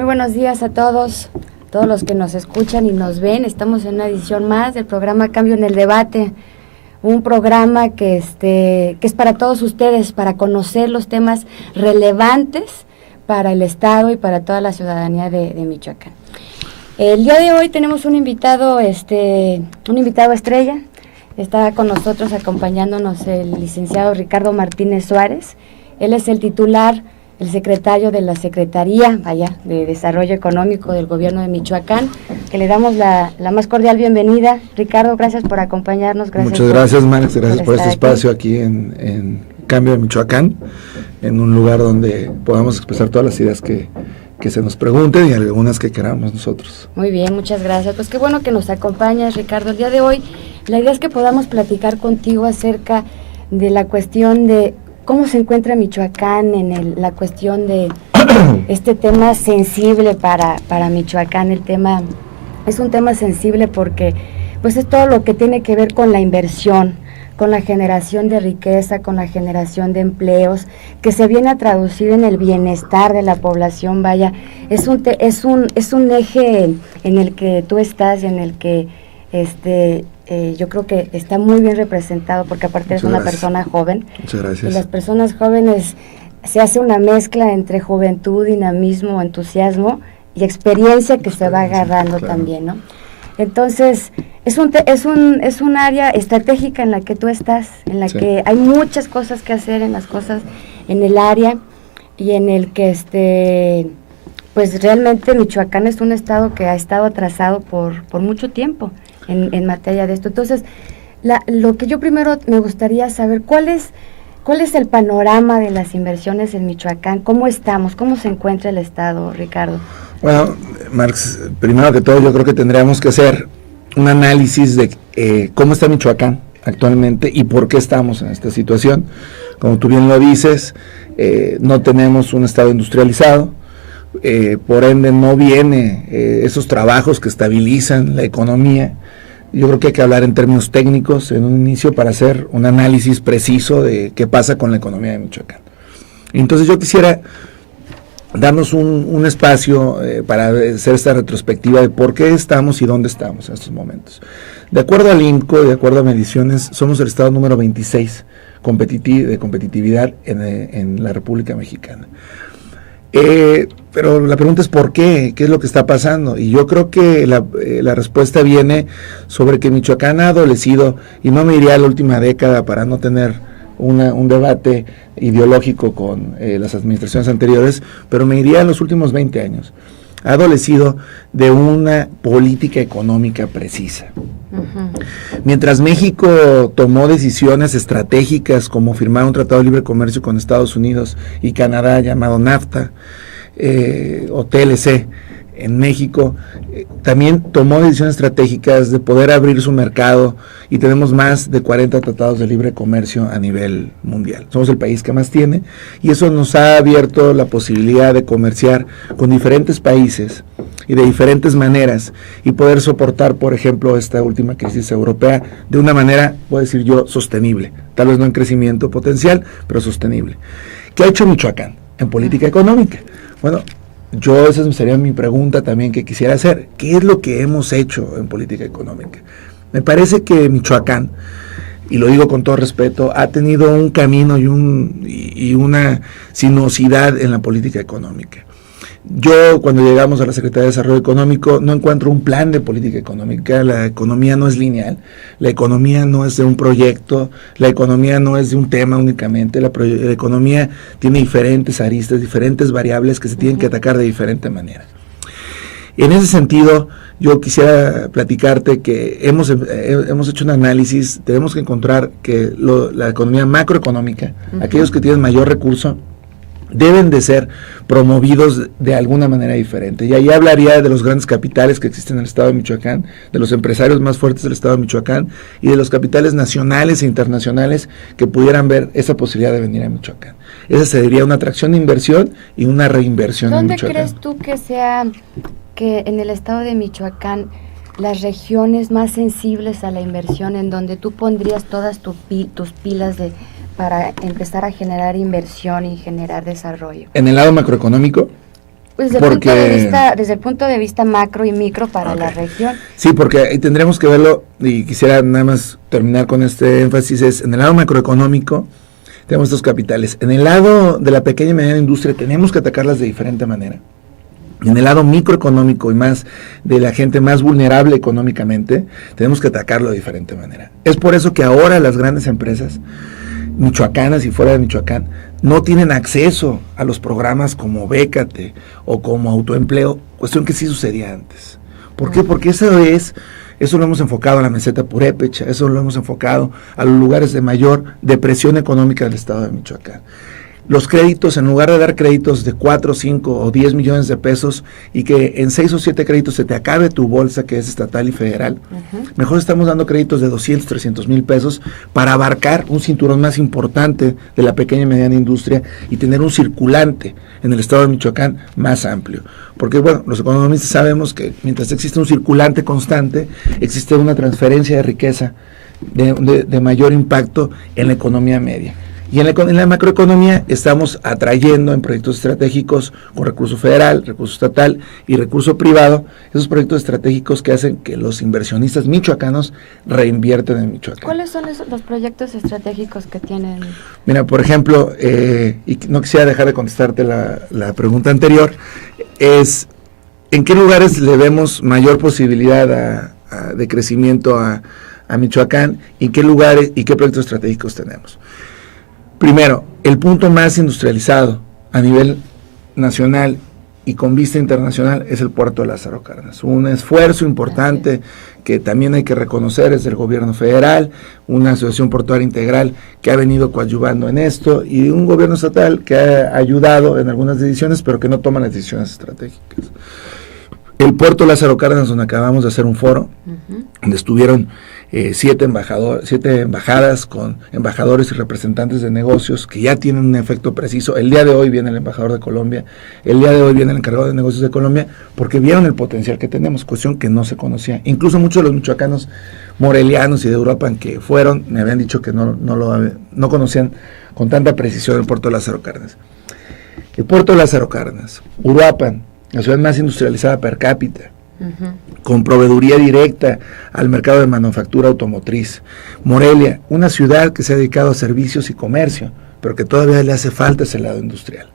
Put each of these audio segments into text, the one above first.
Muy buenos días a todos los que nos escuchan y nos ven. Estamos en una edición más del programa Cambio en el Debate, un programa que es para todos ustedes, para conocer los temas relevantes para el Estado y para toda la ciudadanía de Michoacán. El día de hoy tenemos un invitado estrella. Está con nosotros acompañándonos el licenciado Ricardo Martínez Suárez. Él es el titular, el secretario de la Secretaría de Desarrollo Económico del Gobierno de Michoacán, que le damos la más cordial bienvenida. Ricardo, gracias por acompañarnos. Muchas gracias, Max, gracias por este espacio aquí en Cambio de Michoacán, en un lugar donde podamos expresar todas las ideas que se nos pregunten y algunas que queramos nosotros. Muy bien, muchas gracias. Pues qué bueno que nos acompañas, Ricardo. El día de hoy, la idea es que podamos platicar contigo acerca de la cuestión de cómo se encuentra Michoacán en la cuestión de este tema sensible para Michoacán. El tema es un tema sensible porque pues es todo lo que tiene que ver con la inversión, con la generación de riqueza, con la generación de empleos, que se viene a traducir en el bienestar de la población. Es un eje en el que tú estás y en el que yo creo que está muy bien representado, porque aparte eres una persona joven. Muchas gracias. Y las personas jóvenes se hace una mezcla entre juventud, dinamismo, entusiasmo y experiencia que se va agarrando, claro, también, ¿no? Entonces, es un área estratégica en la que tú estás, en la que hay muchas cosas que hacer en el área, y en el que pues realmente Michoacán es un estado que ha estado atrasado por mucho tiempo en materia de esto. Entonces, lo que yo primero me gustaría saber, ¿cuál es el panorama de las inversiones en Michoacán? ¿Cómo estamos? ¿Cómo se encuentra el estado, Ricardo? Bueno, Marx, primero que todo yo creo que tendríamos que hacer un análisis de cómo está Michoacán actualmente y por qué estamos en esta situación. Como tú bien lo dices, no tenemos un estado industrializado, por ende no viene esos trabajos que estabilizan la economía. Yo creo que hay que hablar en términos técnicos en un inicio para hacer un análisis preciso de qué pasa con la economía de Michoacán. Entonces yo quisiera darnos un espacio para hacer esta retrospectiva de por qué estamos y dónde estamos en estos momentos. De acuerdo al INCO, de acuerdo a mediciones, somos el estado número 26 de competitividad en la República Mexicana. Pero la pregunta es ¿por qué? ¿Qué es lo que está pasando? Y yo creo que la respuesta viene sobre que Michoacán ha adolecido, y no me iría a la última década para no tener un debate ideológico con las administraciones anteriores, pero me iría a los últimos 20 años. Ha adolecido de una política económica precisa. Uh-huh. Mientras México tomó decisiones estratégicas como firmar un tratado de libre comercio con Estados Unidos y Canadá llamado NAFTA o TLC en México, también tomó decisiones estratégicas de poder abrir su mercado, y tenemos más de 40 tratados de libre comercio a nivel mundial. Somos el país que más tiene, y eso nos ha abierto la posibilidad de comerciar con diferentes países y de diferentes maneras, y poder soportar, por ejemplo, esta última crisis europea de una manera, voy a decir yo, sostenible. Tal vez no en crecimiento potencial, pero sostenible. ¿Qué ha hecho Michoacán en política económica? Bueno, esa sería mi pregunta también que quisiera hacer. ¿Qué es lo que hemos hecho en política económica? Me parece que Michoacán, y lo digo con todo respeto, ha tenido un camino y una sinuosidad en la política económica. Yo, cuando llegamos a la Secretaría de Desarrollo Económico, no encuentro un plan de política económica. La economía no es lineal, la economía no es de un proyecto, la economía no es de un tema únicamente, la economía tiene diferentes aristas, diferentes variables que se tienen que atacar de diferente manera. En ese sentido, yo quisiera platicarte que hemos hecho un análisis. Tenemos que encontrar que la economía macroeconómica, aquellos que tienen mayor recurso, deben de ser promovidos de alguna manera diferente. Y ahí hablaría de los grandes capitales que existen en el estado de Michoacán, de los empresarios más fuertes del estado de Michoacán y de los capitales nacionales e internacionales que pudieran ver esa posibilidad de venir a Michoacán. Esa sería una atracción de inversión y una reinversión en Michoacán. ¿Dónde crees tú que en el estado de Michoacán las regiones más sensibles a la inversión, en donde tú pondrías todas tus pilas para empezar a generar inversión y generar desarrollo? En el lado macroeconómico, Pues desde el punto de vista macro y micro para la región. Sí, porque ahí tendremos que verlo, y quisiera nada más terminar con este énfasis, es en el lado macroeconómico tenemos estos capitales. En el lado de la pequeña y mediana industria tenemos que atacarlas de diferente manera. En el lado microeconómico y más de la gente más vulnerable económicamente, tenemos que atacarlo de diferente manera. Es por eso que ahora las grandes empresas michoacanas y fuera de Michoacán no tienen acceso a los programas como Bécate o como autoempleo, cuestión que sí sucedía antes. ¿Por qué? Porque eso lo hemos enfocado a la meseta purépecha, eso lo hemos enfocado a los lugares de mayor depresión económica del estado de Michoacán. Los créditos, en lugar de dar créditos de 4, 5 o 10 millones de pesos y que en 6 o 7 créditos se te acabe tu bolsa, que es estatal y federal, mejor estamos dando créditos de 200, 300 mil pesos para abarcar un cinturón más importante de la pequeña y mediana industria y tener un circulante en el estado de Michoacán más amplio. Porque, bueno, los economistas sabemos que mientras existe un circulante constante, existe una transferencia de riqueza de mayor impacto en la economía media. Y en la macroeconomía estamos atrayendo en proyectos estratégicos con recurso federal, recurso estatal y recurso privado, esos proyectos estratégicos que hacen que los inversionistas michoacanos reinvierten en Michoacán. ¿Cuáles son los proyectos estratégicos que tienen? Mira, por ejemplo, y no quisiera dejar de contestarte la pregunta anterior, es ¿en qué lugares le vemos mayor posibilidad de crecimiento a Michoacán? ¿Y qué lugares y qué proyectos estratégicos tenemos? Primero, el punto más industrializado a nivel nacional y con vista internacional es el puerto de Lázaro Cárdenas. Un esfuerzo importante que también hay que reconocer es del gobierno federal, una asociación portuaria integral que ha venido coadyuvando en esto y un gobierno estatal que ha ayudado en algunas decisiones, pero que no toma las decisiones estratégicas. El puerto Lázaro Cárdenas, donde acabamos de hacer un foro, donde estuvieron 7 embajadas con embajadores y representantes de negocios que ya tienen un efecto preciso. El día de hoy viene el embajador de Colombia, el día de hoy viene el encargado de negocios de Colombia, porque vieron el potencial que tenemos, cuestión que no se conocía. Incluso muchos de los michoacanos morelianos y de Uruapan que fueron, me habían dicho que no conocían con tanta precisión el puerto de Lázaro Cárdenas. El puerto de Lázaro Cárdenas, Uruapan, la ciudad más industrializada per cápita, con proveeduría directa al mercado de manufactura automotriz. Morelia, una ciudad que se ha dedicado a servicios y comercio, pero que todavía le hace falta ese lado industrial.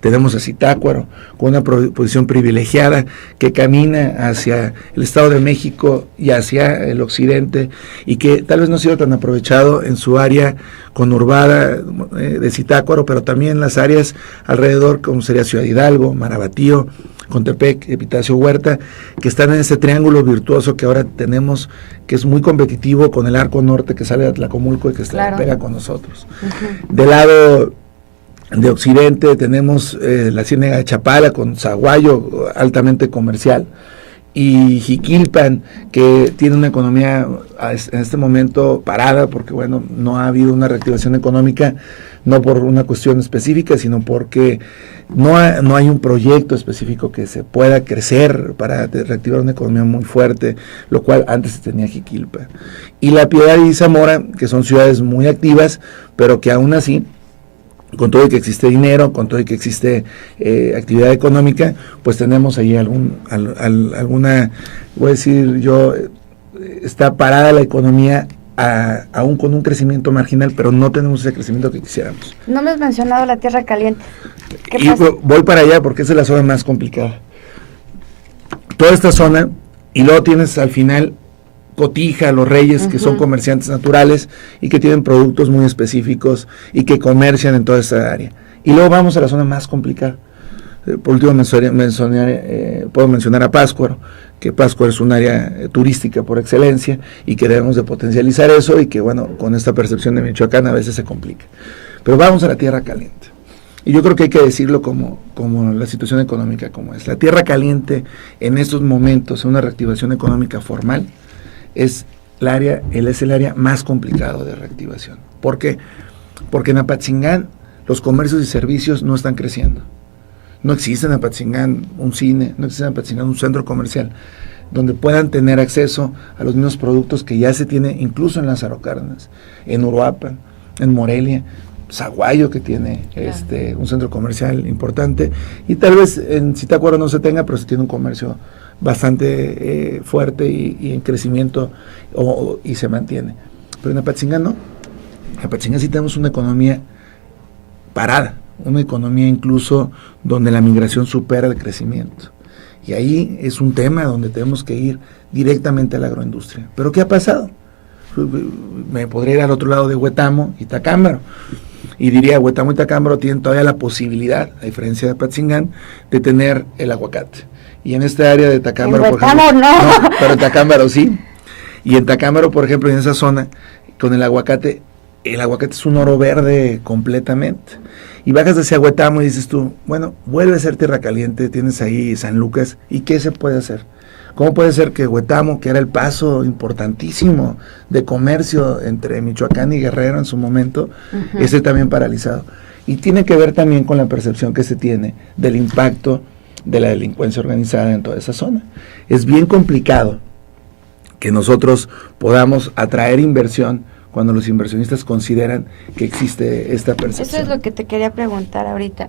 Tenemos a Zitácuaro, con una posición privilegiada que camina hacia el Estado de México y hacia el occidente, y que tal vez no ha sido tan aprovechado en su área conurbada de Zitácuaro, pero también las áreas alrededor, como sería Ciudad Hidalgo, Marabatío, Contepec, Epitacio Huerta, que están en ese triángulo virtuoso que ahora tenemos, que es muy competitivo con el arco norte que sale de Atlacomulco y que se pega con nosotros. Del lado de occidente tenemos la Ciénega de Chapala con Zaguayo, altamente comercial, y Jiquilpan, que tiene una economía en este momento parada, porque bueno, no ha habido una reactivación económica, no por una cuestión específica, sino porque no hay un proyecto específico que se pueda crecer para reactivar una economía muy fuerte, lo cual antes se tenía Jiquilpan. Y La Piedad y Zamora, que son ciudades muy activas, pero que aún así, con todo y que existe dinero, con todo y que existe actividad económica, pues tenemos ahí alguna, voy a decir yo, está parada la economía aún con un crecimiento marginal, pero no tenemos ese crecimiento que quisiéramos. No me has mencionado la Tierra Caliente. Y voy para allá porque esa es la zona más complicada. Toda esta zona, y luego tienes al final Cotija, Los Reyes, que son comerciantes naturales y que tienen productos muy específicos y que comercian en toda esta área. Y luego vamos a la zona más complicada. Por último puedo mencionar a Pátzcuaro, que Pátzcuaro es un área turística por excelencia y que debemos de potencializar eso, y que bueno, con esta percepción de Michoacán a veces se complica. Pero vamos a la Tierra Caliente. Y yo creo que hay que decirlo como la situación económica como es. La Tierra Caliente en estos momentos, en una reactivación económica formal, es el área más complicado de reactivación. ¿Por qué? Porque en Apatzingán los comercios y servicios no están creciendo. No existe en Apatzingán un cine, no existe en Apatzingán un centro comercial donde puedan tener acceso a los mismos productos que ya se tiene incluso en Lázaro Cárdenas, en Uruapan, en Morelia. Zaguayo, que tiene un centro comercial importante, y tal vez en Zitácuaro no se tenga, pero se tiene un comercio bastante fuerte y en crecimiento y se mantiene. Pero en Apatzingán no. En Apatzingán sí tenemos una economía parada, una economía incluso donde la migración supera el crecimiento. Y ahí es un tema donde tenemos que ir directamente a la agroindustria. ¿Pero qué ha pasado? Me podría ir al otro lado de Huetamo y Tacámbaro. Y diría, Huetamo y Tacámbaro tienen todavía la posibilidad, a diferencia de Apatzingán, de tener el aguacate. Y en esta área de Tacámbaro, por ejemplo, no, pero en Tacámbaro sí. Y en Tacámbaro, por ejemplo, en esa zona, con el aguacate es un oro verde completamente. Y bajas hacia Huetamo y dices tú, bueno, vuelve a ser tierra caliente, tienes ahí San Lucas, ¿y qué se puede hacer? ¿Cómo puede ser que Huetamo, que era el paso importantísimo de comercio entre Michoacán y Guerrero en su momento, esté también paralizado? Y tiene que ver también con la percepción que se tiene del impacto de la delincuencia organizada en toda esa zona. Es bien complicado que nosotros podamos atraer inversión cuando los inversionistas consideran que existe esta percepción. Eso es lo que te quería preguntar ahorita.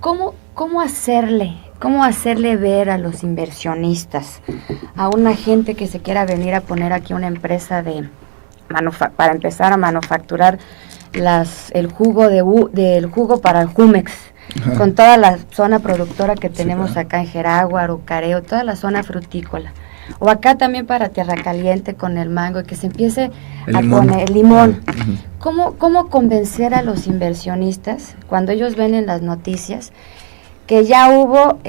¿Cómo hacerle ver a los inversionistas, a una gente que se quiera venir a poner aquí una empresa para empezar a manufacturar el jugo para el Jumex, con toda la zona productora que tenemos acá en Jeráguaro, Careo, toda la zona frutícola? O acá también para Tierra Caliente con el mango, y que se empiece poner el limón. ¿Cómo convencer a los inversionistas cuando ellos ven en las noticias que ya hubo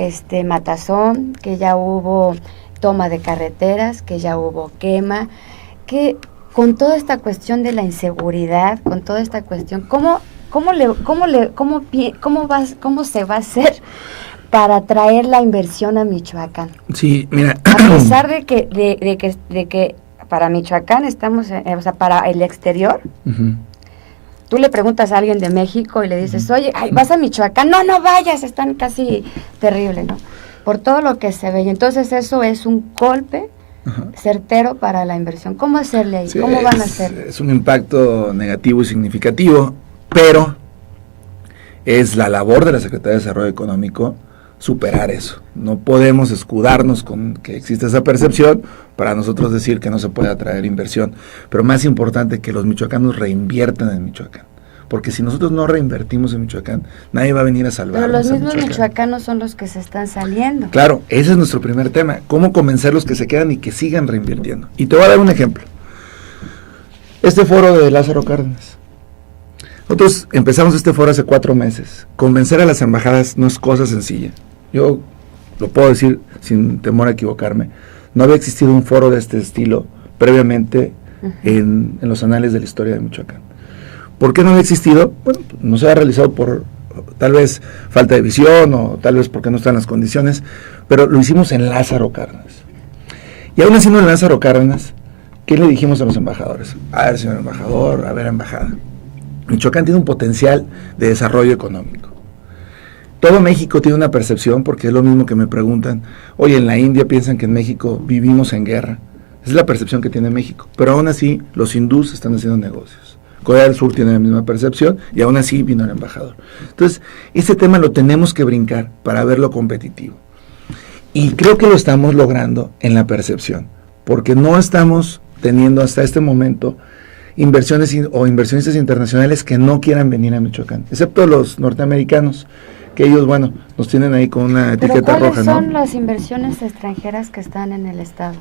matazón, que ya hubo toma de carreteras, que ya hubo quema, que con toda esta cuestión de la inseguridad, con toda esta cuestión, ¿cómo se va a hacer para atraer la inversión a Michoacán? Sí, mira. A pesar de que para Michoacán estamos, para el exterior, tú le preguntas a alguien de México y le dices, oye, ¿vas a Michoacán? No vayas, están casi terribles, ¿no? Por todo lo que se ve. Y entonces eso es un golpe certero para la inversión. ¿Cómo hacerle ahí? Sí, ¿cómo van a hacer? Es un impacto negativo y significativo, pero es la labor de la Secretaría de Desarrollo Económico superar eso. No podemos escudarnos con que existe esa percepción para nosotros decir que no se puede atraer inversión. Pero más importante, que los michoacanos reinviertan en Michoacán. Porque si nosotros no reinvertimos en Michoacán, nadie va a venir a salvarnos. Pero los mismos michoacanos son los que se están saliendo. Claro, ese es nuestro primer tema. ¿Cómo convencer los que se quedan y que sigan reinvirtiendo? Y te voy a dar un ejemplo. Este foro de Lázaro Cárdenas. Nosotros empezamos este foro hace 4 meses. Convencer a las embajadas no es cosa sencilla. Yo lo puedo decir sin temor a equivocarme. No había existido un foro de este estilo previamente en los anales de la historia de Michoacán. ¿Por qué no había existido? Bueno, no se ha realizado por tal vez falta de visión o tal vez porque no están las condiciones, pero lo hicimos en Lázaro Cárdenas. Y aún haciendo en Lázaro Cárdenas, ¿qué le dijimos a los embajadores? A ver, señor embajador, a ver, embajada. Michoacán tiene un potencial de desarrollo económico. Todo México tiene una percepción, porque es lo mismo que me preguntan, oye, en la India piensan que en México vivimos en guerra. Esa es la percepción que tiene México, pero aún así los hindús están haciendo negocios. Corea del Sur tiene la misma percepción y aún así vino el embajador. Entonces, ese tema lo tenemos que brincar para verlo competitivo. Y creo que lo estamos logrando en la percepción, porque no estamos teniendo hasta este momento inversiones o inversionistas internacionales que no quieran venir a Michoacán, excepto los norteamericanos, que ellos, bueno, nos tienen ahí con una etiqueta roja, ¿no? ¿Cuáles son las inversiones extranjeras que están en el estado?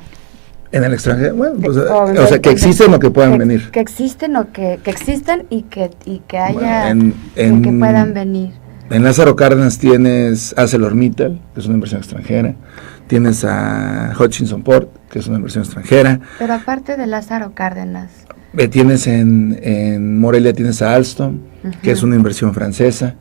En el extranjero, bueno, pues, o sea, que existen o que puedan venir. Que existen o que existan y que haya, bueno, que puedan venir. En Lázaro Cárdenas tienes ArcelorMittal, que es una inversión extranjera, tienes a Hutchinson Port, que es una inversión extranjera. Pero aparte de Lázaro Cárdenas. Tienes en Morelia tienes a Alstom, que es una inversión francesa.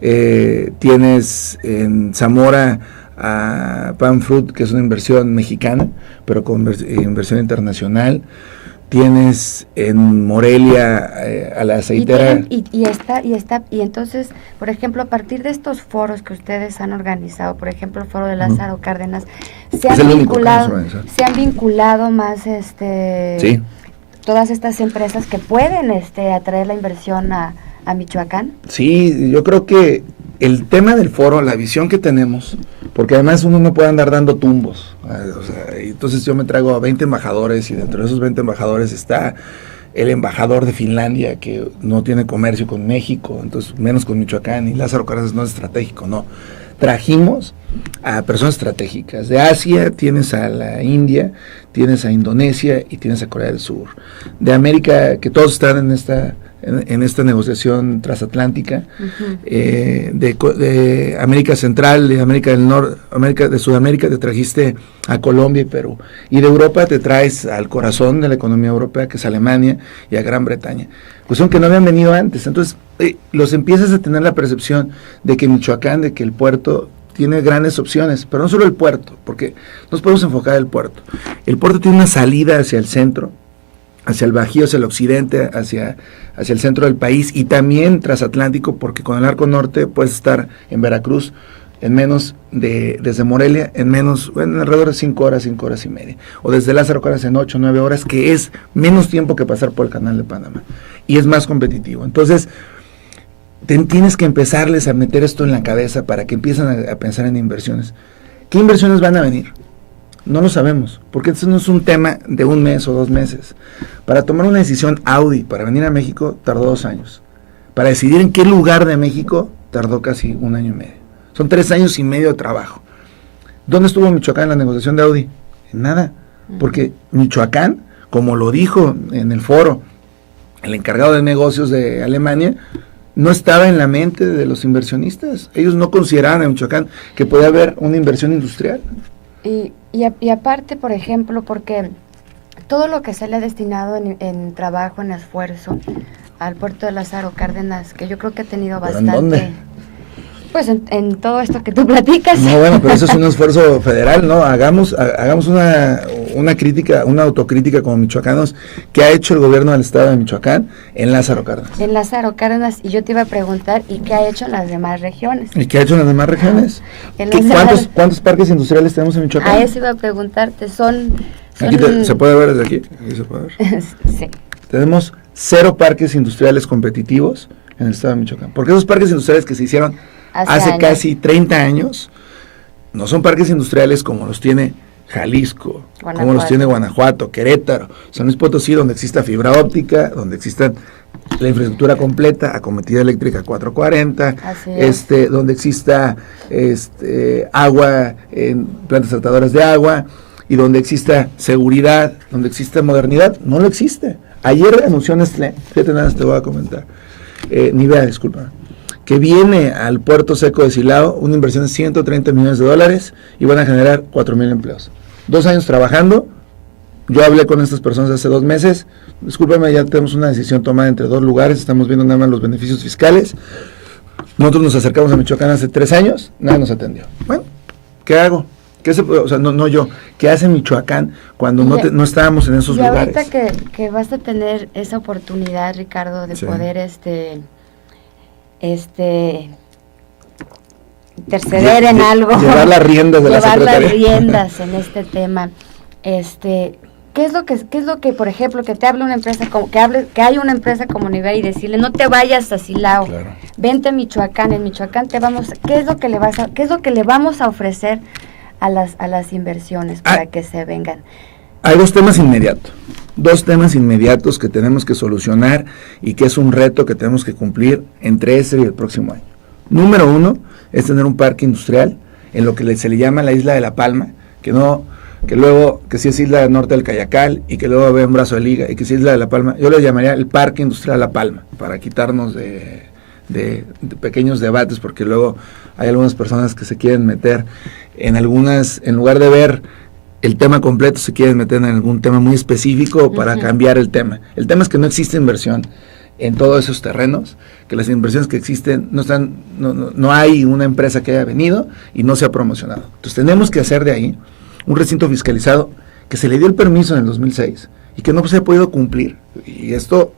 Tienes en Zamora a Panfruit, que es una inversión mexicana, pero con inversión internacional. Tienes en Morelia a la aceitera. Y entonces, por ejemplo, a partir de estos foros que ustedes han organizado, por ejemplo, el foro de Lázaro Cárdenas, se han vinculado más sí, todas estas empresas que pueden atraer la inversión a a Michoacán? Sí, yo creo que el tema del foro, la visión que tenemos, porque además uno no puede andar dando tumbos, o sea, entonces yo me traigo a 20 embajadores y dentro de esos 20 embajadores está el embajador de Finlandia que no tiene comercio con México, entonces menos con Michoacán, y Lázaro Cárdenas no es estratégico, no. Trajimos a personas estratégicas. De Asia tienes a la India, tienes a Indonesia y tienes a Corea del Sur. De América, que todos están en esta negociación transatlántica, de América Central, de América del Norte, de Sudamérica te trajiste a Colombia y Perú, y de Europa te traes al corazón de la economía europea, que es Alemania, y a Gran Bretaña, cuestión que no habían venido antes. Entonces los empiezas a tener la percepción de que Michoacán, de que el puerto tiene grandes opciones, pero no solo el puerto, porque nos podemos enfocar en el puerto. El puerto tiene una salida hacia el centro, hacia el Bajío, hacia el occidente, hacia el centro del país, y también transatlántico, porque con el arco norte puedes estar en Veracruz en menos desde Morelia, en alrededor de 5 horas y media, o desde Lázaro Cárdenas en 8 o 9 horas, que es menos tiempo que pasar por el canal de Panamá, y es más competitivo. Entonces, tienes que empezarles a meter esto en la cabeza para que empiecen a pensar en inversiones. ¿Qué inversiones van a venir? No lo sabemos, porque esto no es un tema de 1 mes o 2 meses. Para tomar una decisión Audi para venir a México tardó 2 años. Para decidir en qué lugar de México tardó casi 1 año y medio. Son 3 años y medio de trabajo. ¿Dónde estuvo Michoacán en la negociación de Audi? En nada, porque Michoacán, como lo dijo en el foro el encargado de negocios de Alemania, no estaba en la mente de los inversionistas. Ellos no consideraban a Michoacán que podía haber una inversión industrial. Y aparte, por ejemplo, porque todo lo que se le ha destinado en trabajo, en esfuerzo al puerto de Lázaro Cárdenas, que yo creo que ha tenido bastante... ¿En dónde? Pues en todo esto que tú platicas. No, bueno, pero eso es un esfuerzo federal, ¿no? Hagamos una crítica, una autocrítica como michoacanos, que ha hecho el gobierno del estado de Michoacán en Lázaro Cárdenas. En Lázaro Cárdenas, y yo te iba a preguntar, ¿y qué ha hecho en las demás regiones? ¿Y qué ha hecho en las demás regiones? ¿Cuántos parques industriales tenemos en Michoacán? A eso iba a preguntarte, Aquí ¿se puede ver desde aquí? Aquí se puede ver. Sí. Tenemos 0 parques industriales competitivos en el estado de Michoacán, porque esos parques industriales que se hicieron hace casi 30 años, no son parques industriales como los tiene Jalisco, como los tiene Guanajuato, Querétaro, San Luis Potosí, donde exista fibra óptica, donde exista la infraestructura completa, acometida eléctrica 440, donde exista agua en plantas tratadoras de agua, y donde exista seguridad, donde exista modernidad. No lo existe. Ayer anunció Nestlé, fíjate nada, te voy a comentar, Nivea, disculpa, que viene al puerto seco de Silao una inversión de $130 millones y van a generar 4,000 empleos. 2 años trabajando. Yo hablé con estas personas hace 2 meses. Discúlpame, ya tenemos una decisión tomada entre 2 lugares, estamos viendo nada más los beneficios fiscales. Nosotros nos acercamos a Michoacán hace 3 años, nadie nos atendió. Bueno, ¿qué hago? No yo, ¿qué hace Michoacán cuando no estábamos en esos lugares? Ahorita que vas a tener esa oportunidad, Ricardo, de poder interceder en algo, llevar las riendas de la secretaría, llevar las riendas en este tema, ¿qué es lo que, por ejemplo, que te hable una empresa que hay una empresa como Nivea y decirle, no te vayas a Silao, claro, vente a Michoacán, en Michoacán ¿qué es lo que le vamos a ofrecer a las inversiones para que se vengan? Hay 2 temas inmediatos que tenemos que solucionar y que es un reto que tenemos que cumplir entre este y el próximo año. Número 1 es tener un parque industrial en lo que se le llama la isla de La Palma, que si es isla del norte del Cayacal, y que luego ve un brazo de liga, y que si es isla de La Palma, yo le llamaría el Parque Industrial La Palma, para quitarnos de pequeños debates, porque luego hay algunas personas que se quieren meter en lugar de ver el tema completo, se quieren meter en algún tema muy específico para cambiar el tema. El tema es que no existe inversión en todos esos terrenos, que las inversiones que existen no hay una empresa que haya venido y no se ha promocionado. Entonces tenemos que hacer de ahí un recinto fiscalizado que se le dio el permiso en el 2006 y que no se ha podido cumplir, y esto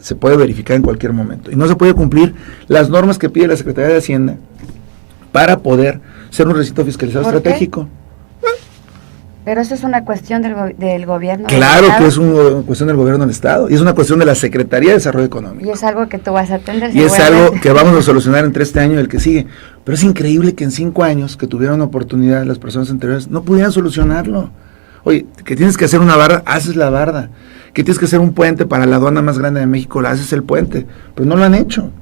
se puede verificar en cualquier momento, y no se puede cumplir las normas que pide la Secretaría de Hacienda para poder ser un recinto fiscalizado estratégico. Pero eso es una cuestión del gobierno. Claro que es una cuestión del gobierno del Estado, y es una cuestión de la Secretaría de Desarrollo Económico. Y es algo que tú vas a atender. Y es algo que vamos a solucionar entre este año y el que sigue. Pero es increíble que en 5 años que tuvieron oportunidad las personas anteriores no pudieran solucionarlo. Oye, que tienes que hacer una barda, haces la barda. Que tienes que hacer un puente para la aduana más grande de México, haces el puente. Pero no lo han hecho.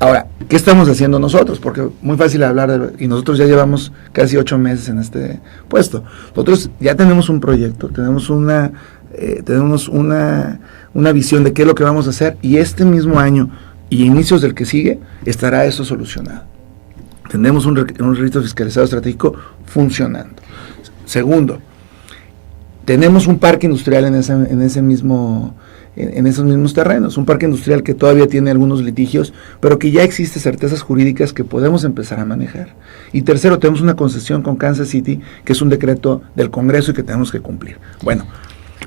Ahora, ¿qué estamos haciendo nosotros? Porque muy fácil hablar, y nosotros ya llevamos casi 8 meses en este puesto. Nosotros ya tenemos un proyecto, tenemos una visión de qué es lo que vamos a hacer, y este mismo año y inicios del que sigue estará eso solucionado. Tenemos un registro fiscalizado estratégico funcionando. Segundo, tenemos un parque industrial en esos mismos terrenos, un parque industrial que todavía tiene algunos litigios, pero que ya existe certezas jurídicas que podemos empezar a manejar. Y tercero, tenemos una concesión con Kansas City, que es un decreto del Congreso y que tenemos que cumplir. Bueno,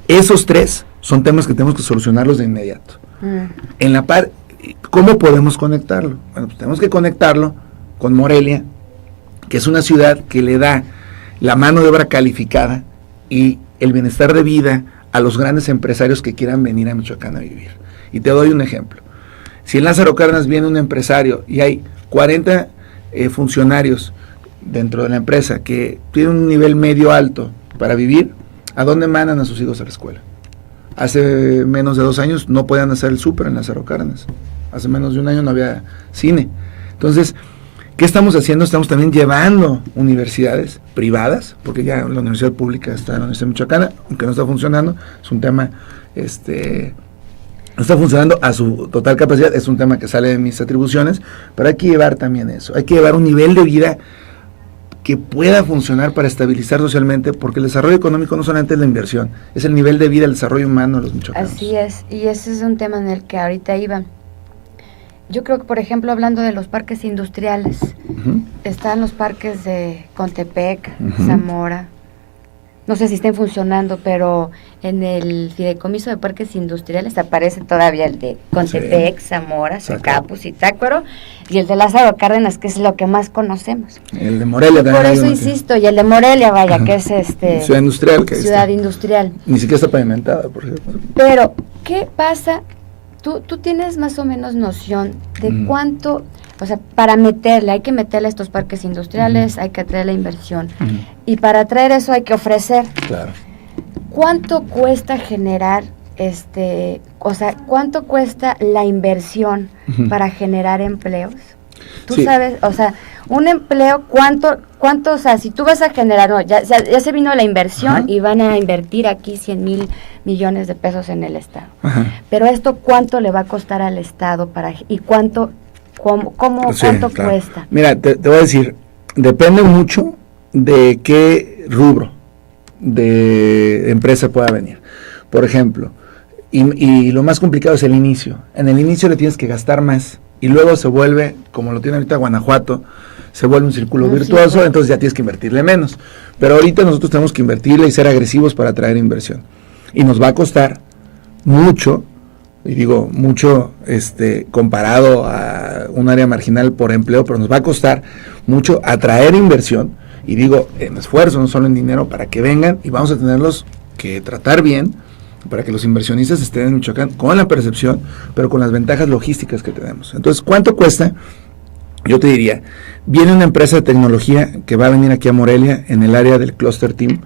esos 3 son temas que tenemos que solucionarlos de inmediato. ¿Cómo podemos conectarlo? Bueno, pues tenemos que conectarlo con Morelia, que es una ciudad que le da la mano de obra calificada y el bienestar de vida a los grandes empresarios que quieran venir a Michoacán a vivir. Y te doy un ejemplo. Si en Lázaro Cárdenas viene un empresario y hay 40 funcionarios dentro de la empresa que tienen un nivel medio alto para vivir, ¿a dónde mandan a sus hijos a la escuela? Hace menos de 2 años no podían hacer el súper en Lázaro Cárdenas. Hace menos de 1 año no había cine. Entonces, ¿qué estamos haciendo? Estamos también llevando universidades privadas, porque ya la universidad pública está en la Universidad Michoacana, aunque no está funcionando, es un tema, no está funcionando a su total capacidad, es un tema que sale de mis atribuciones, pero hay que llevar también eso, hay que llevar un nivel de vida que pueda funcionar para estabilizar socialmente, porque el desarrollo económico no solamente es la inversión, es el nivel de vida, el desarrollo humano de los michoacanos. Así es, y ese es un tema en el que ahorita iba. Yo creo que, por ejemplo, hablando de los parques industriales, están los parques de Contepec, Zamora, no sé si estén funcionando, pero en el fideicomiso de parques industriales aparece todavía el de Contepec, sí, Zamora, Zacapuz, Zitácuaro, y el de Lázaro Cárdenas, que es lo que más conocemos. El de Morelia también. Por eso insisto, y el de Morelia, vaya, que es ciudad industrial. Ciudad industrial. Ni siquiera está pavimentada, por ejemplo. Pero, ¿qué pasa? Tú tienes más o menos noción de cuánto, o sea, para meterle, hay que meterle a estos parques industriales, hay que atraer la inversión. Y para atraer eso hay que ofrecer. Claro. ¿Cuánto cuesta generar, o sea, cuánto cuesta la inversión para generar empleos? Tú sabes, o sea, un empleo, ¿cuánto, o sea, si tú vas a generar, no, ya se vino la inversión y van a invertir aquí 100,000 millones de pesos en el Estado. Pero esto, ¿cuánto le va a costar al Estado y cuánto cuesta? Mira, te voy a decir, depende mucho de qué rubro de empresa pueda venir. Por ejemplo, y lo más complicado es el inicio. En el inicio le tienes que gastar más y luego se vuelve, como lo tiene ahorita Guanajuato, se vuelve un círculo virtuoso, sí, entonces ya tienes que invertirle menos. Pero ahorita nosotros tenemos que invertirle y ser agresivos para atraer inversión. Y nos va a costar mucho, y digo mucho comparado a un área marginal por empleo, pero nos va a costar mucho atraer inversión, y digo en esfuerzo, no solo en dinero, para que vengan, y vamos a tenerlos que tratar bien, para que los inversionistas estén en Michoacán con la percepción, pero con las ventajas logísticas que tenemos. Entonces, ¿cuánto cuesta? Yo te diría, viene una empresa de tecnología que va a venir aquí a Morelia, en el área del Cluster Team,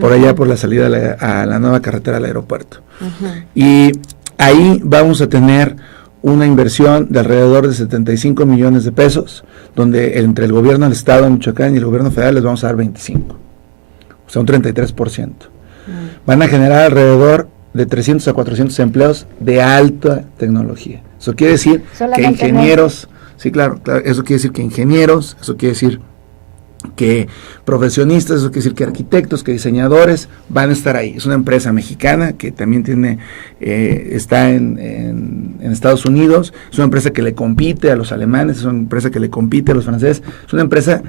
por allá por la salida a la nueva carretera al aeropuerto. Y ahí vamos a tener una inversión de alrededor de 75 millones de pesos, donde entre el gobierno del Estado de Michoacán y el gobierno federal les vamos a dar 25, o sea, un 33%. Van a generar alrededor de 300 a 400 empleos de alta tecnología. Eso quiere decir que ingenieros, sí, claro, eso quiere decir que ingenieros, eso quiere decir que profesionistas, eso quiere decir que arquitectos, que diseñadores van a estar ahí. Es una empresa mexicana que también está en Estados Unidos, es una empresa que le compite a los alemanes, es una empresa que le compite a los franceses, es una empresa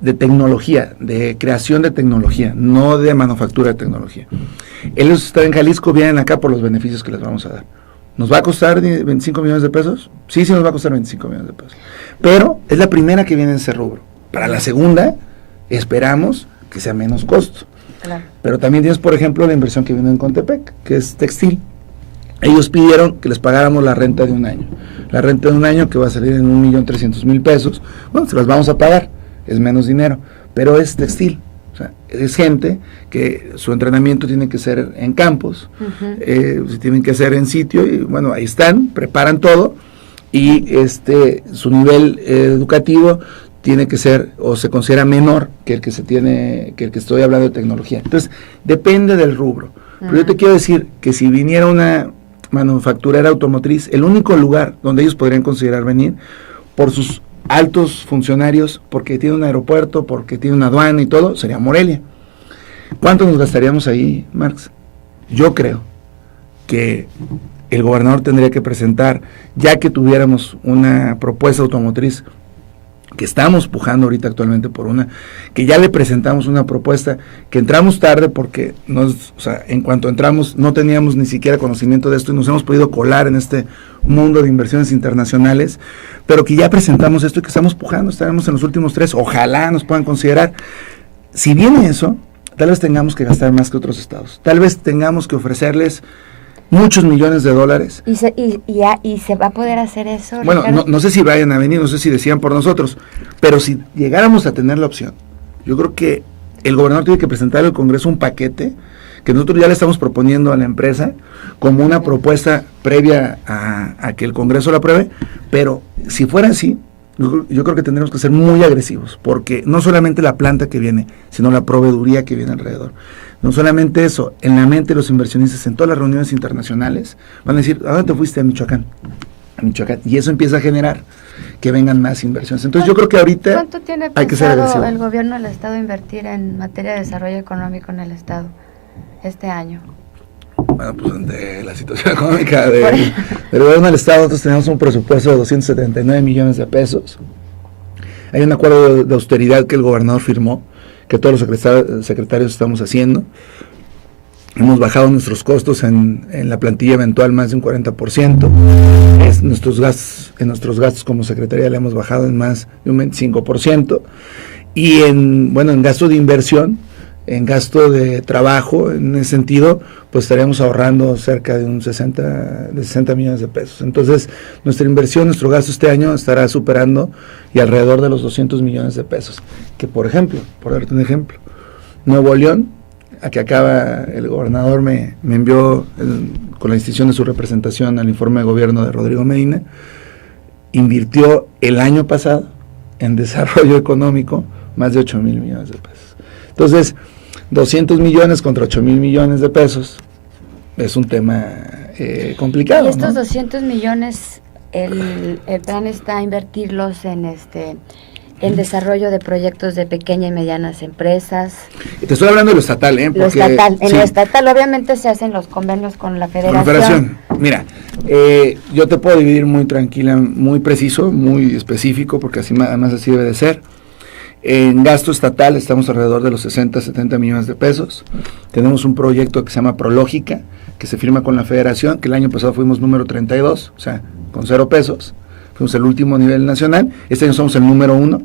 de tecnología, de creación de tecnología, no de manufactura de tecnología. Ellos están en Jalisco, vienen acá por los beneficios que les vamos a dar. ¿Nos va a costar 25 millones de pesos? Sí, nos va a costar 25 millones de pesos. Pero es la primera que viene en ese rubro. Para la segunda, esperamos que sea menos costo. Claro. Pero también tienes, por ejemplo, la inversión que viene en Contepec, que es textil. Ellos pidieron que les pagáramos la renta de un año. La renta de un año que va a salir en 1.300.000 pesos. Bueno, se las vamos a pagar, es menos dinero, pero es textil. O sea, es gente que su entrenamiento tiene que ser en campos, se tienen que hacer en sitio, y bueno, ahí están, preparan todo, y su nivel educativo tiene que ser, o se considera menor que el que estoy hablando de tecnología. Entonces, depende del rubro. Pero yo te quiero decir que si viniera una manufacturera automotriz, el único lugar donde ellos podrían considerar venir, por sus altos funcionarios, porque tiene un aeropuerto, porque tiene una aduana y todo, sería Morelia. ¿Cuánto nos gastaríamos ahí, Marx? Yo creo que el gobernador tendría que presentar, ya que tuviéramos una propuesta automotriz, que estamos pujando ahorita actualmente por una, que ya le presentamos una propuesta, que entramos tarde porque en cuanto entramos no teníamos ni siquiera conocimiento de esto y nos hemos podido colar en este mundo de inversiones internacionales, pero que ya presentamos esto y que estamos pujando, estaremos en los últimos 3, ojalá nos puedan considerar. Si viene eso, tal vez tengamos que gastar más que otros estados, tal vez tengamos que ofrecerles muchos millones de dólares. ¿Y se va a poder hacer eso, Bueno, Ricardo? no sé si vayan a venir, no sé si decían por nosotros, pero si llegáramos a tener la opción, yo creo que el gobernador tiene que presentar al Congreso un paquete que nosotros ya le estamos proponiendo a la empresa como una propuesta previa a que el Congreso la apruebe, pero si fuera así, yo creo que tendremos que ser muy agresivos, porque no solamente la planta que viene, sino la proveeduría que viene alrededor. No solamente eso, en la mente de los inversionistas en todas las reuniones internacionales van a decir, ¿a dónde te fuiste? A Michoacán. Y eso empieza a generar que vengan más inversiones. Entonces yo creo que ahorita ¿cuánto tiene hay que ser agresivo. el gobierno del estado invertir en materia de desarrollo económico en el estado este año? Bueno, pues ante la situación económica del gobierno del estado, nosotros tenemos un presupuesto de 279 millones de pesos. Hay un acuerdo de austeridad que el gobernador firmó, que todos los secretarios estamos haciendo. Hemos bajado nuestros costos en la plantilla eventual más de un 40%. En nuestros gastos como secretaría le hemos bajado en más de un 25%. Y en gasto de inversión, en gasto de trabajo, en ese sentido, pues estaríamos ahorrando cerca de 60 millones de pesos. Entonces, nuestra inversión, nuestro gasto este año estará superando y alrededor de los 200 millones de pesos. Que, por ejemplo, por darte un ejemplo, Nuevo León, a que acaba el gobernador me envió con la institución de su representación al informe de gobierno de Rodrigo Medina, invirtió el año pasado en desarrollo económico más de 8,000 millones de pesos. Entonces, 200 millones contra 8,000 millones de pesos es un tema complicado. Y estos ¿no? 200 millones, el plan está a invertirlos en el desarrollo de proyectos de pequeñas y medianas empresas. Te estoy hablando de lo estatal, ¿eh? Lo estatal, obviamente se hacen los convenios con la federación. Mira, yo te puedo dividir muy tranquila, muy preciso, muy específico, porque además así debe de ser. En gasto estatal estamos alrededor de los 60, 70 millones de pesos. Tenemos un proyecto que se llama Prológica, que se firma con la federación, que el año pasado fuimos número 32, o sea, con 0 pesos. Fuimos el último a nivel nacional. Este año somos el número 1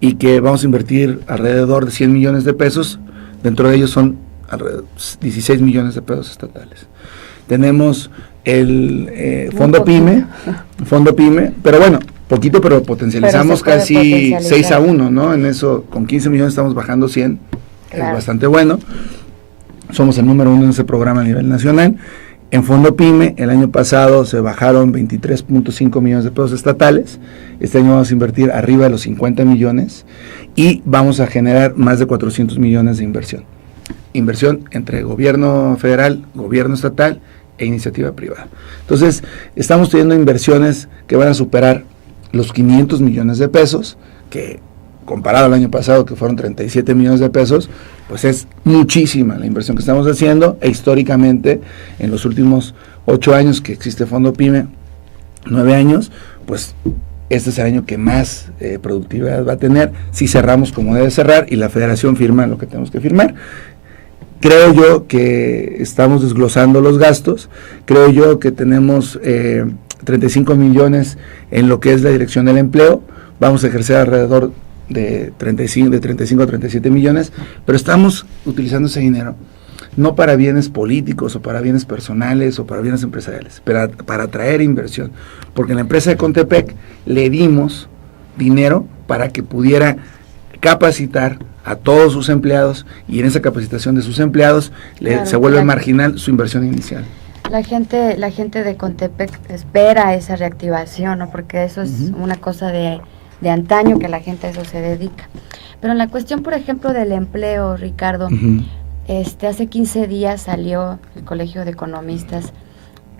y que vamos a invertir alrededor de 100 millones de pesos. Dentro de ellos son alrededor 16 millones de pesos estatales. Tenemos el Fondo PYME, pero bueno, poquito, pero potencializamos casi 6-1, ¿no? En eso, con 15 millones estamos bajando 100, claro. Es bastante bueno. Somos el número 1 en ese programa a nivel nacional. En Fondo PYME, el año pasado se bajaron 23.5 millones de pesos estatales. Este año vamos a invertir arriba de los 50 millones y vamos a generar más de 400 millones de inversión. Inversión entre gobierno federal, gobierno estatal e iniciativa privada. Entonces, estamos teniendo inversiones que van a superar los 500 millones de pesos, que comparado al año pasado, que fueron 37 millones de pesos, pues es muchísima la inversión que estamos haciendo, e históricamente, en los últimos 8 años que existe Fondo PYME, 9 años, pues este es el año que más productividad va a tener, si cerramos como debe cerrar, y la federación firma lo que tenemos que firmar. Creo yo que estamos desglosando los gastos, creo yo que tenemos 35 millones en lo que es la dirección del empleo, vamos a ejercer alrededor de 35 a 37 millones, pero estamos utilizando ese dinero no para bienes políticos o para bienes personales o para bienes empresariales, pero para atraer inversión, porque en la empresa de Contepec le dimos dinero para que pudiera capacitar a todos sus empleados, y en esa capacitación de sus empleados se vuelve marginal su inversión inicial. La gente de Contepec espera esa reactivación, ¿no? Porque eso es una cosa de antaño, que la gente a eso se dedica. Pero en la cuestión, por ejemplo, del empleo, Ricardo, hace 15 días salió el Colegio de Economistas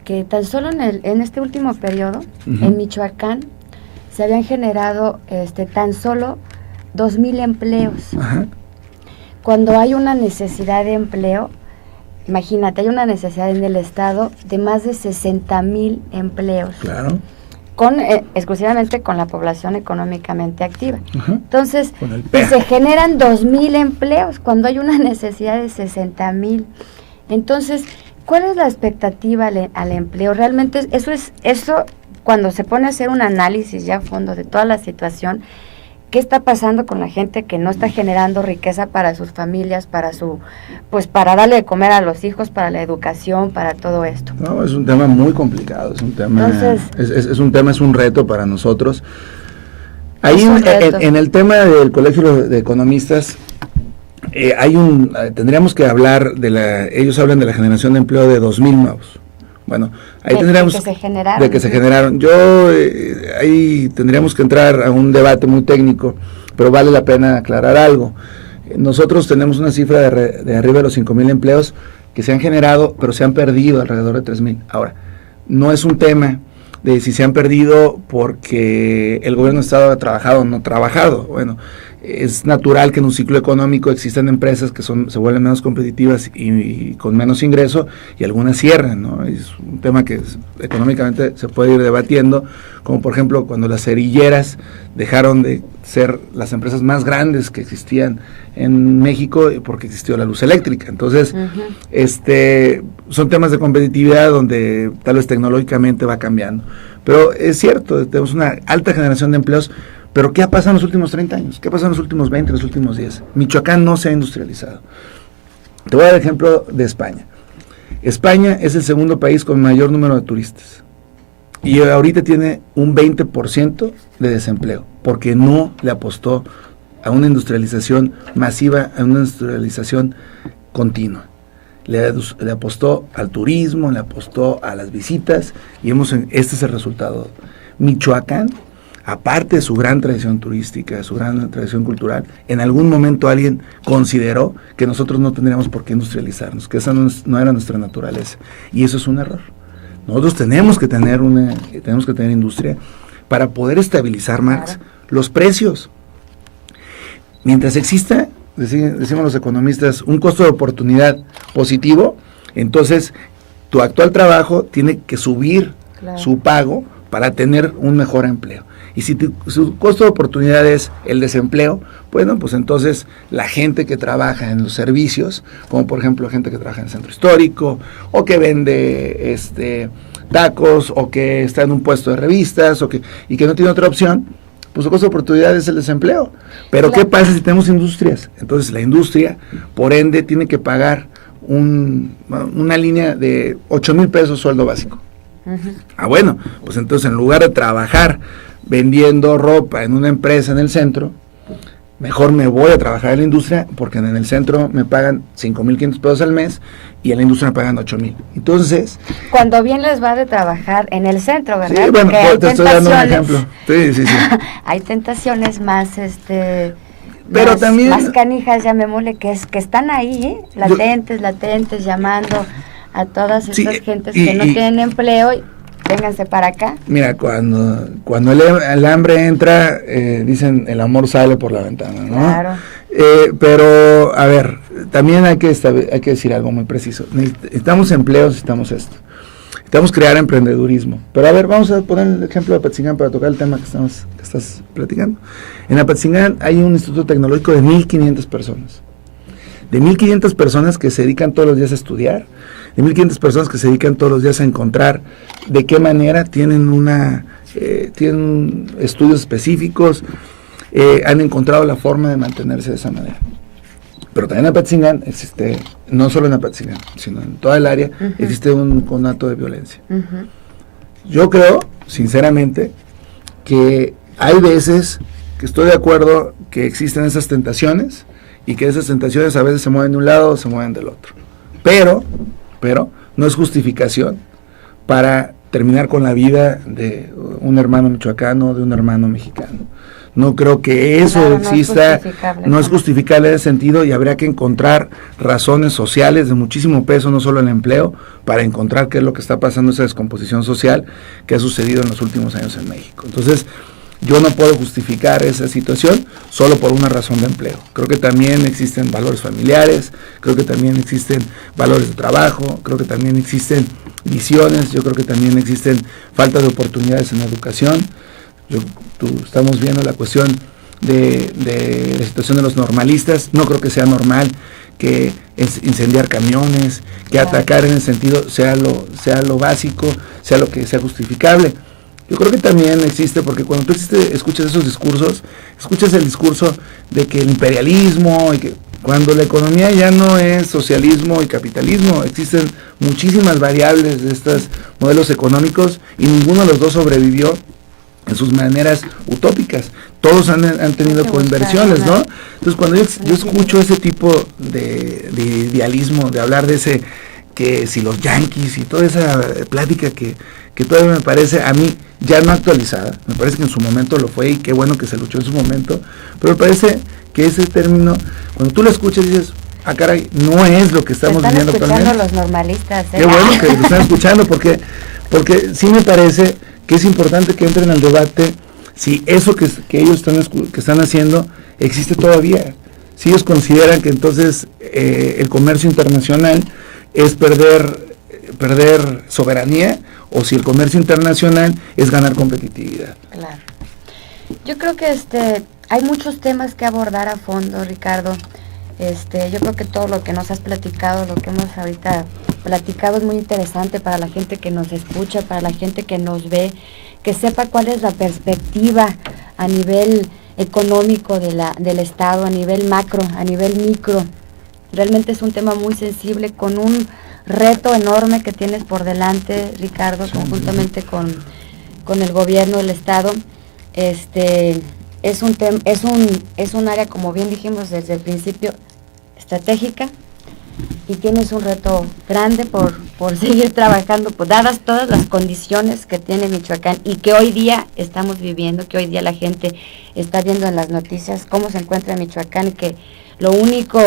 que tan solo en este último periodo, en Michoacán, se habían generado tan solo 2,000 empleos. Cuando hay una necesidad de empleo, imagínate, hay una necesidad en el Estado de más de 60,000 empleos. Claro. Exclusivamente con la población económicamente activa. Entonces, se generan 2,000 empleos cuando hay una necesidad de 60,000. Entonces, ¿cuál es la expectativa al empleo? Realmente eso cuando se pone a hacer un análisis ya a fondo de toda la situación, ¿qué está pasando con la gente que no está generando riqueza para sus familias, para darle de comer a los hijos, para la educación, para todo esto? No, es un tema muy complicado, es un tema, es un reto para nosotros. Ahí en el tema del Colegio de Economistas, tendríamos que hablar ellos hablan de la generación de empleo de 2,000 nuevos. Bueno, ahí tendríamos de que se generaron. Ahí tendríamos que entrar a un debate muy técnico, pero vale la pena aclarar algo. Nosotros tenemos una cifra de arriba de los 5,000 empleos que se han generado, pero se han perdido alrededor de 3,000. Ahora, no es un tema de si se han perdido porque el gobierno del Estado ha trabajado o no trabajado. Bueno, es natural que en un ciclo económico existan empresas que se vuelven menos competitivas y con menos ingreso, y algunas cierran, ¿no? Es un tema que económicamente se puede ir debatiendo, como por ejemplo cuando las cerilleras dejaron de ser las empresas más grandes que existían en México porque existió la luz eléctrica. Entonces, son temas de competitividad donde tal vez tecnológicamente va cambiando. Pero es cierto, tenemos una alta generación de empleos. Pero ¿qué ha pasado en los últimos 30 años? ¿Qué ha pasado en los últimos 20, los últimos 10? Michoacán no se ha industrializado. Te voy a dar el ejemplo de España. España es el segundo país con mayor número de turistas. Y ahorita tiene un 20% de desempleo, porque no le apostó a una industrialización masiva, a una industrialización continua. Le apostó al turismo, le apostó a las visitas, y este es el resultado. Michoacán, aparte de su gran tradición turística, su gran tradición cultural, en algún momento alguien consideró que nosotros no tendríamos por qué industrializarnos, que esa no era nuestra naturaleza, y eso es un error. Nosotros tenemos que tener industria para poder estabilizar más los precios. Mientras exista, decimos los economistas, un costo de oportunidad positivo, entonces tu actual trabajo tiene que subir su pago para tener un mejor empleo. Y si su costo de oportunidad es el desempleo, bueno, pues entonces la gente que trabaja en los servicios, como por ejemplo gente que trabaja en el centro histórico, o que vende tacos, o que está en un puesto de revistas, y que no tiene otra opción, pues su costo de oportunidad es el desempleo. Pero ¿qué pasa si tenemos industrias? Entonces la industria, por ende, tiene que pagar una línea de 8,000 pesos sueldo básico. Bueno, pues entonces en lugar de trabajar vendiendo ropa en una empresa en el centro, mejor me voy a trabajar en la industria, porque en el centro me pagan 5,500 pesos al mes y en la industria me pagan 8,000. Entonces, cuando bien les va de trabajar en el centro, ¿verdad? Sí, bueno, te estoy dando un ejemplo. Sí. Hay tentaciones más pero también más canijas, llamémosle, que están ahí, latentes, llamando a todas estas gentes que no tienen empleo. Vénganse para acá. Mira, cuando el hambre entra, dicen el amor sale por la ventana, ¿no? Claro. Pero, a ver, también hay que decir algo muy preciso. Necesitamos empleos, necesitamos esto. Necesitamos crear emprendedurismo. Pero a ver, vamos a poner el ejemplo de Apatzingán para tocar el tema que estás platicando. En Apatzingán hay un instituto tecnológico de 1,500 personas. De 1,500 personas que se dedican todos los días a estudiar, de 1,500 personas que se dedican todos los días a encontrar de qué manera tienen estudios específicos, han encontrado la forma de mantenerse de esa manera. Pero también en Apatzingán existe, no solo en Apatzingán, sino en toda el área, existe un conato de violencia. Yo creo, sinceramente, que hay veces que estoy de acuerdo que existen esas tentaciones y que esas tentaciones a veces se mueven de un lado o se mueven del otro. Pero no es justificación para terminar con la vida de un hermano michoacano, de un hermano mexicano. No creo que eso exista, no es justificable en ese sentido, y habría que encontrar razones sociales de muchísimo peso, no solo el empleo, para encontrar qué es lo que está pasando, esa descomposición social que ha sucedido en los últimos años en México. Entonces, yo no puedo justificar esa situación solo por una razón de empleo. Creo que también existen valores familiares, creo que también existen valores de trabajo, creo que también existen visiones, yo creo que también existen falta de oportunidades en la educación. Estamos viendo la cuestión de la situación de los normalistas. No creo que sea normal que incendiar camiones, que atacar en ese sentido sea lo básico, sea lo que sea justificable. Yo creo que también existe, porque cuando tú escuchas esos discursos, escuchas el discurso de que el imperialismo, y que cuando la economía ya no es socialismo y capitalismo, existen muchísimas variables de estos modelos económicos y ninguno de los dos sobrevivió en sus maneras utópicas. Todos han tenido coinversiones, ¿no? Entonces, cuando yo escucho ese tipo de idealismo, de hablar de ese, que si los yanquis y toda esa plática que todavía me parece a mí ya no actualizada, me parece que en su momento lo fue y qué bueno que se luchó en su momento, pero me parece que ese término, cuando tú lo escuchas dices, ah caray, no es lo que estamos viviendo actualmente. Los normalistas. Qué bueno que lo están escuchando, porque sí me parece que es importante que entren al debate si eso que ellos están haciendo existe todavía. Si ellos consideran que entonces el comercio internacional es perder soberanía, o si el comercio internacional es ganar competitividad. Claro. Yo creo que hay muchos temas que abordar a fondo, Ricardo. Yo creo que todo lo que nos has platicado, lo que hemos ahorita platicado es muy interesante para la gente que nos escucha, para la gente que nos ve, que sepa cuál es la perspectiva a nivel económico del Estado, a nivel macro, a nivel micro. Realmente es un tema muy sensible, con un reto enorme que tienes por delante, Ricardo, sí, conjuntamente con el gobierno del Estado. Es un área, como bien dijimos desde el principio, estratégica, y tienes un reto grande por seguir trabajando, dadas todas las condiciones que tiene Michoacán y que hoy día estamos viviendo, que hoy día la gente está viendo en las noticias cómo se encuentra Michoacán, y que lo único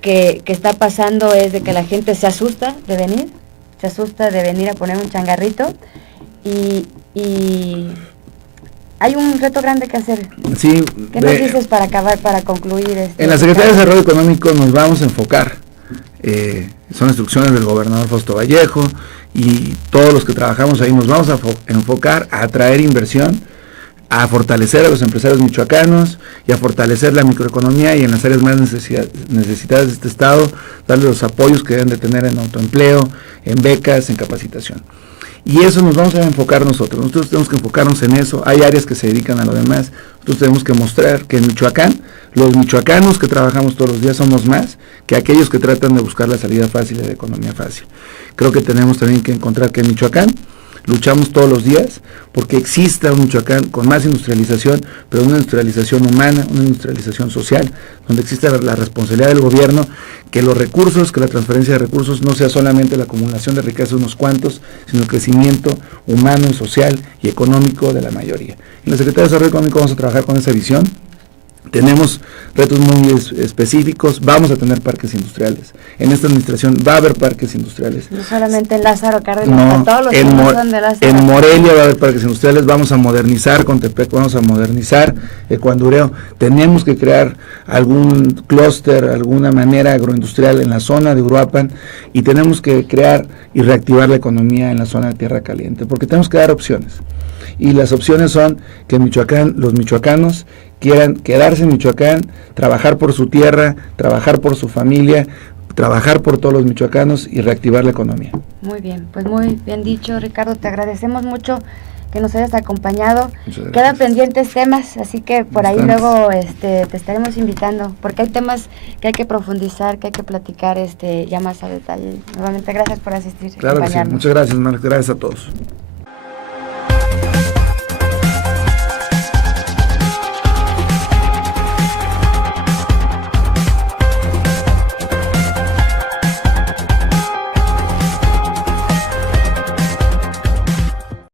que está pasando es de que la gente se asusta de venir a poner un changarrito, y hay un reto grande que hacer. Sí. ¿Qué nos dices para concluir? En la Secretaría de Desarrollo Económico nos vamos a enfocar, son instrucciones del gobernador Fausto Vallejo, y todos los que trabajamos ahí nos vamos a enfocar a atraer inversión, a fortalecer a los empresarios michoacanos y a fortalecer la microeconomía, y en las áreas más necesitadas de este estado, darle los apoyos que deben de tener en autoempleo, en becas, en capacitación. Y eso nos vamos a enfocar nosotros tenemos que enfocarnos en eso. Hay áreas que se dedican a lo demás. Nosotros tenemos que mostrar que en Michoacán, los michoacanos que trabajamos todos los días somos más que aquellos que tratan de buscar la salida fácil de la economía fácil. Creo que tenemos también que encontrar que en Michoacán luchamos todos los días porque exista un Michoacán con más industrialización, pero una industrialización humana, una industrialización social, donde exista la responsabilidad del gobierno, que los recursos, que la transferencia de recursos no sea solamente la acumulación de riqueza de unos cuantos, sino el crecimiento humano, social y económico de la mayoría. En la Secretaría de Desarrollo Económico vamos a trabajar con esa visión. Tenemos retos muy específicos, vamos a tener parques industriales. En esta administración va a haber parques industriales. No solamente en Lázaro Cárdenas, no, todos los en Morelia va a haber parques industriales, vamos a modernizar Contepec, vamos a modernizar Cuandureo. Tenemos que crear algún clúster, alguna manera agroindustrial en la zona de Uruapan, y tenemos que crear y reactivar la economía en la zona de Tierra Caliente, porque tenemos que dar opciones. Y las opciones son que en Michoacán, los michoacanos quieran quedarse en Michoacán, trabajar por su tierra, trabajar por su familia, trabajar por todos los michoacanos y reactivar la economía. Muy bien, pues muy bien dicho, Ricardo, te agradecemos mucho que nos hayas acompañado. Gracias. Quedan pendientes temas, así que por ahí Bastantes. luego te estaremos invitando, porque hay temas que hay que profundizar, que hay que platicar ya más a detalle. Nuevamente, gracias por asistir. Claro que sí. Muchas gracias, Marc. Gracias a todos.